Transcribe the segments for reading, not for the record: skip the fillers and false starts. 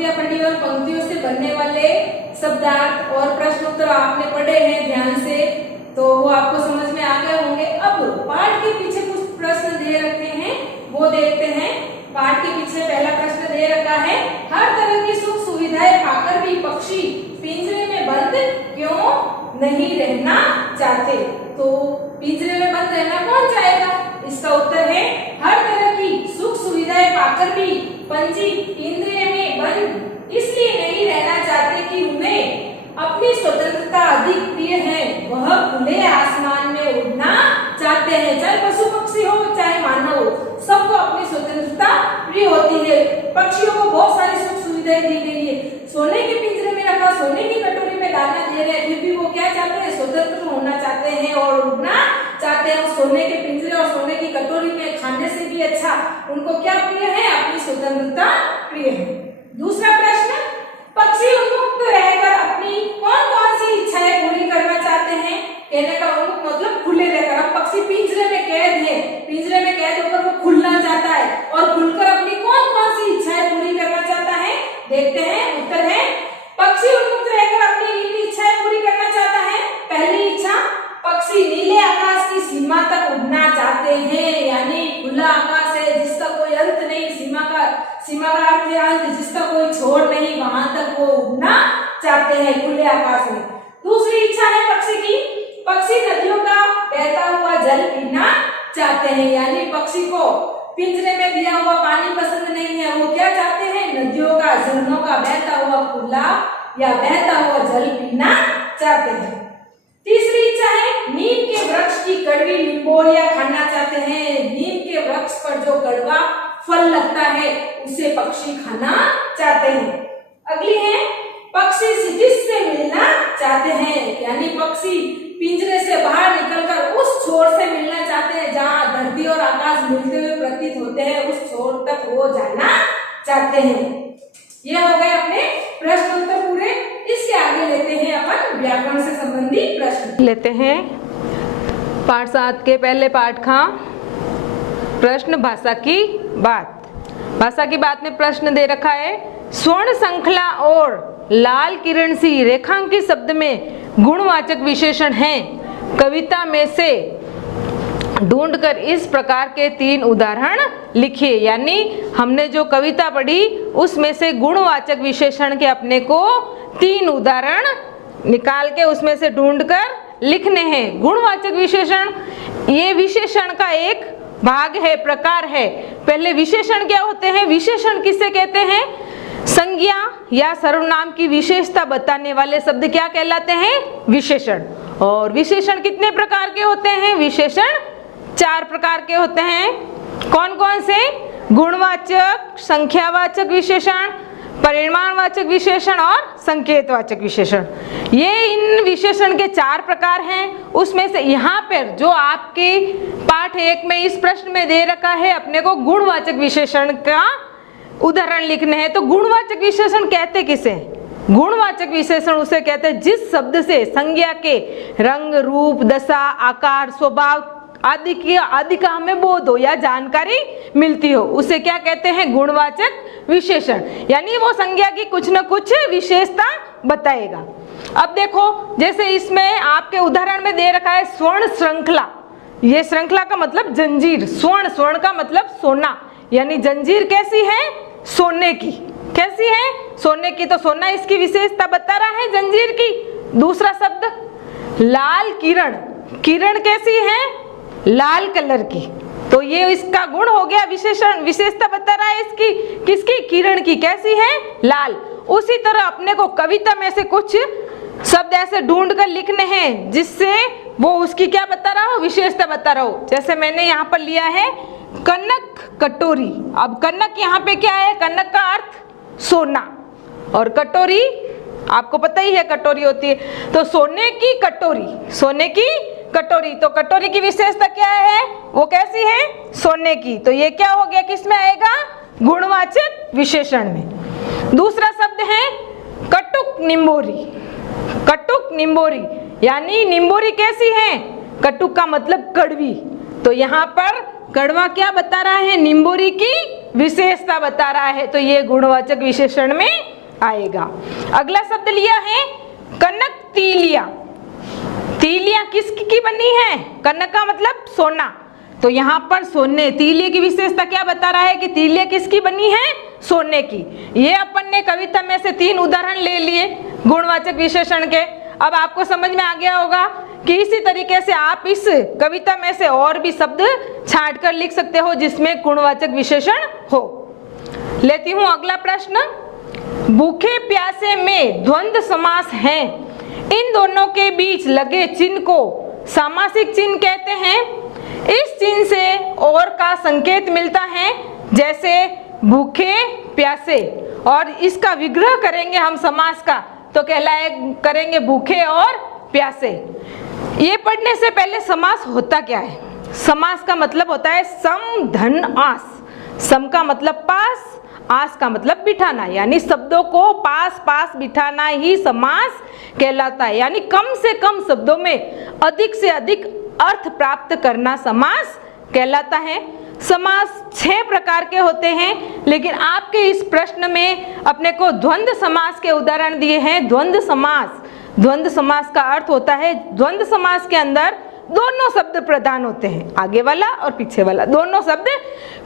पंक्तियां पढ़ी और पंक्तियों से बनने वाले शब्दार्थ और प्रश्न उत्तर आपने पढ़े हैं ध्यान से, तो वो आपको समझ में आ गए होंगे। अब पाठ के पीछे कुछ प्रश्न दे रखे हैं, वो देखते हैं। पाठ के पीछे पहला प्रश्न दे रखा है, हर तरह की सुख सुविधाएं पाकर भी पक्षी पिंजरे में बंद क्यों नहीं रहना चाहते? तो पिंजरे में बंद रहना कौन चाहेगा? इसका उत्तर है, हर तरह की सुख सुविधाएं पाकर भी पंछी पिंजरे में बंद इसलिए नहीं रहना चाहते कि उन्हें अपनी स्वतंत्रता अधिक प्रिय है, वह खुले आसमान में उड़ना चाहते हैं। चाहे पशु पक्षी हो चाहे मानव हो, सबको अपनी स्वतंत्रता प्रिय होती है। पक्षियों को बहुत सारी सुख सुविधाएं दी गई है, सोने के पिंजरे में रखा, सोने की कटोरी में दाना दे रहे हैं, फिर भी वो क्या चाहते हैं? स्वतंत्र होना चाहते हैं और उड़ना चाहते हैं। सोने के पिंजरे और सोने की कटोरी में खाने से भी अच्छा उनको क्या प्रिय है? अपनी स्वतंत्रता प्रिय है। दूसरा प्रश्न, पक्षी उन्मुक्त रहकर अपनी कौन कौन सी इच्छाएं पूरी करना चाहते हैं? कहने का उन्मुक्त मतलब खुले रहकर। अब पक्षी पिंजरे में कैद है, पिंजरे में कैद होकर वो खुलना चाहता है और खुलकर अपनी कौन कौन सी इच्छाएं पूरी करना चाहता है? देखते हैं। उत्तर है, पक्षी उन्मुक्त रहकर अपनी नीली इच्छाएं पूरी करना चाहता है। पहली इच्छा, पक्षी नीले आकाश की सीमा तक उड़ना चाहते हैं, यानी खुला आकाश है जिसका कोई अंत नहीं, सीमा का अर्थ है अंत, जिसका कोई छोर नहीं, वहां तक वो उड़ना चाहते हैं खुले आकाश में। दूसरी इच्छा है पक्षी की, पक्षी नदियों का बहता हुआ जल पीना चाहते हैं, यानी पक्षी को पिंजरे में दिया हुआ पानी पसंद नहीं है, वो क्या चाहते हैं? नदियों का, झरनों का बहता हुआ खुला या बहता हुआ जल पीना चाहते हैं। तीसरी इच्छा है, नीम के वृक्ष की कड़वी लिंबोरिया खाना चाहते हैं, नीम के वृक्ष पर जो कड़वा फल लगता है उसे पक्षी खाना चाहते हैं। अगली है, पक्षी क्षितिज से मिलना चाहते हैं, यानी पक्षी पिंजरे से बाहर निकलकर उस छोर से मिलना चाहते हैं जहां धरती और आकाश मिलते हुए प्रतीत होते हैं, उस छोर तक वो जाना चाहते हैं। ये हो गए अपने प्रश्न उत्तर पूरे। इसके आगे लेते हैं अपन व्याकरण से संबंधित प्रश्न लेते हैं। पाठ 7 के पहले पाठ का प्रश्न, भाषा की बात। भाषा की बात में प्रश्न दे रखा है, स्वर्ण श्रृंखला और लाल किरण सी रेखांकित शब्द में गुणवाचक विशेषण हैं। कविता में से ढूंढकर इस प्रकार के 3 उदाहरण लिखिए, यानी हमने जो कविता पढ़ी उसमें से गुणवाचक विशेषण के अपने को 3 उदाहरण निकाल के उसमें से ढूंढकर लिखने हैं। गुणवाचक विशेषण ये विशेषण का एक भाग है, प्रकार है। पहले विशेषण क्या होते हैं? विशेषण किसे कहते हैं? संज्ञा या सर्वनाम की विशेषता बताने वाले शब्द क्या कहलाते हैं? विशेषण। और विशेषण कितने प्रकार के होते हैं? विशेषण 4 प्रकार के होते हैं। कौन कौन से? गुणवाचक, संख्यावाचक विशेषण, परिमाणवाचक विशेषण और संकेतवाचक विशेषण। ये इन विशेषण के 4 प्रकार हैं। उसमें से यहाँ पर जो आपके पाठ 1 में इस प्रश्न में दे रखा है, अपने को गुणवाचक विशेषण का उदाहरण लिखने हैं। तो गुणवाचक विशेषण कहते किसे? गुणवाचक विशेषण उसे कहते हैं जिस शब्द से संज्ञा के रंग, रूप, दशा, आकार, स्वभाव आदि का हमें बोध हो या जानकारी मिलती हो, उसे क्या कहते हैं? गुणवाचक विशेषण। यानी वो संज्ञा की कुछ न कुछ विशेषता बताएगा। अब देखो, जैसे इसमें आपके उदाहरण में दे रखा है स्वर्ण श्रृंखला। ये श्रृंखला का मतलब जंजीर, स्वर्ण का मतलब सोना, यानी जंजीर कैसी है? सोने की। कैसी है? सोने की। तो सोना इसकी विशेषता बता रहा है जंजीर की। दूसरा शब्द लाल किरण, किरण कैसी है? लाल कलर की। तो ये इसका गुण हो गया, विशेषण, विशेषता बता रहा है इसकी, किसकी? किरण की। कैसी है? लाल। उसी तरह अपने को कविता में से कुछ शब्द ऐसे ढूंढ कर लिखने हैं जिससे वो उसकी क्या बता रहा हो? विशेषता बता रहा हो। जैसे मैंने यहाँ पर लिया है कनक कटोरी। अब कनक यहाँ पे क्या है? कनक का अर्थ सोना, और कटोरी आपको पता ही है कटोरी होती है। तो सोने की कटोरी, सोने की कटोरी। तो कटोरी की विशेषता क्या है? वो कैसी है? सोने की। तो ये क्या हो गया? किसमें आएगा? गुणवाचक विशेषण में। दूसरा शब्द है कटुक निम्बोरी। कटुक निम्बोरी, यानी निम्बोरी कैसी है? कटुक का मतलब कड़वी। तो यहाँ पर कड़वा क्या बता रहा है? निम्बोरी की विशेषता बता रहा है तो ये गुणवाचक विशेषण में आएगा। अगला शब्द लिया है कनक तीलिया। तीलिया किसकी बनी है? कनक का मतलब सोना, तो यहाँ पर सोने, तीलिया की विशेषता क्या बता रहा है कि तीलिया किसकी बनी है? सोने की। ये अपन ने कविता में से 3 उदाहरण ले लिए गुणवाचक विशेषण के। अब आपको समझ में आ गया होगा कि इसी तरीके से आप इस कविता में से और भी शब्द छांट कर लिख सकते हो जिसमें गुणवाचक विशेषण हो। लेती हूं अगला प्रश्न। भूखे प्यासे में द्वंद्व समास है, इन दोनों के बीच लगे चिन्ह को सामासिक चिन्ह कहते हैं। इस चिन्ह से और का संकेत मिलता है, जैसे भूखे प्यासे, और इसका विग्रह करेंगे हम समास का तो करेंगे भूखे और प्यासे। ये पढ़ने से पहले समास होता क्या है? समास का मतलब होता है सम धन आस। सम का मतलब पास, आस का मतलब बिठाना, यानी शब्दों को पास पास बिठाना ही समास कहलाता है। यानी कम से कम शब्दों में अधिक से अधिक अर्थ प्राप्त करना समास कहलाता है। समास 6 प्रकार के होते हैं, लेकिन आपके इस प्रश्न में अपने को द्वंद्व समास के उदाहरण दिए हैं। द्वंद्व समास, द्वंद्व समास का अर्थ होता है द्वंद्व समास के अंदर दोनों शब्द प्रधान होते हैं, आगे वाला और पीछे वाला दोनों शब्द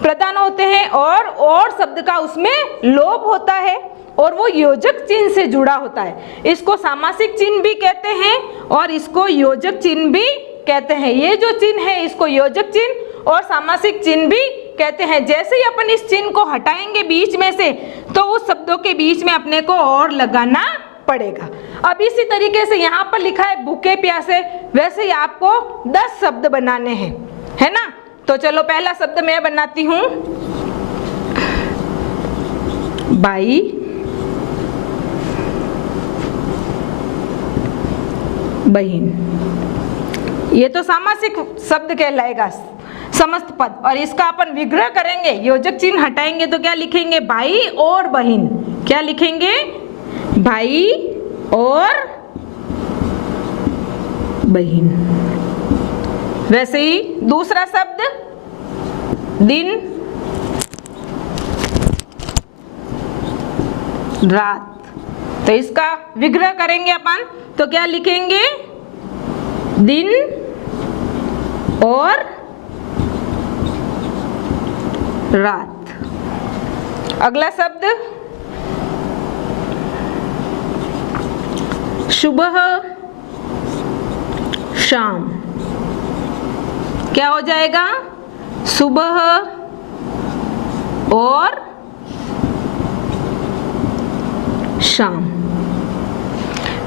प्रधान होते हैं, और शब्द का उसमें लोप होता है और वो योजक चिन्ह से जुड़ा होता है। इसको सामासिक चिन्ह भी कहते हैं और इसको योजक चिन्ह भी कहते हैं। ये जो चिन्ह है इसको योजक चिन्ह और सामासिक चिन्ह भी कहते हैं। जैसे ही अपन इस चिन्ह को हटाएंगे बीच में से तो उस शब्दों के बीच में अपने को और लगाना पड़ेगा। अब इसी तरीके से यहाँ पर लिखा है भूखे प्यासे, वैसे ही आपको 10 शब्द बनाने हैं, है ना? तो चलो पहला शब्द मैं बनाती हूँ, बाई, बहन। ये तो सामासिक शब्द कहलाएगा, समस्त पद, और इसका अपन विग्रह करेंगे, योजक चिन्ह हटाएंगे तो क्या लिखेंगे? भाई और बहन। क्या लिखेंगे? भाई और बहन। वैसे ही दूसरा शब्द दिन रात, तो इसका विग्रह करेंगे अपन तो क्या लिखेंगे? दिन और रात। अगला शब्द सुबह शाम। क्या हो जाएगा? सुबह और शाम।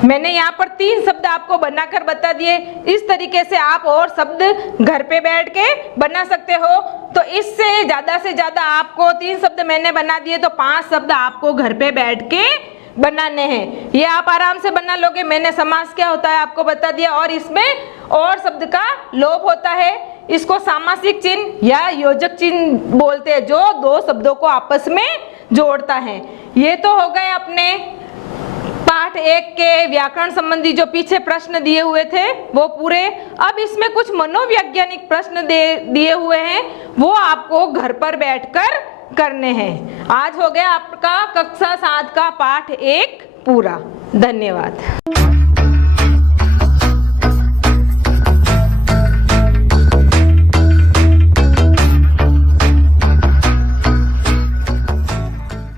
मैंने यहाँ पर 3 शब्द आपको बनाकर बता दिए। इस तरीके से आप और शब्द घर पे बैठ के बना सकते हो। तो इससे ज्यादा आपको 3 शब्द मैंने बना दिए तो 5 शब्द आपको घर पे बैठ के बनाने हैं। ये आप आराम से बना लोगे। मैंने समास क्या होता है आपको बता दिया, और इसमें और शब्द का लोप होता है। इसको सामासिक चिन्ह या योजक चिन्ह बोलते हैं, जो 2 शब्दों को आपस में जोड़ता है। ये तो हो गए अपने पाठ 1 के व्याकरण संबंधी जो पीछे प्रश्न दिए हुए थे वो पूरे। अब इसमें कुछ मनोवैज्ञानिक प्रश्न दिए हुए हैं, वो आपको घर पर बैठकर करने हैं। आज हो गया आपका कक्षा 7 का पाठ 1 पूरा। धन्यवाद।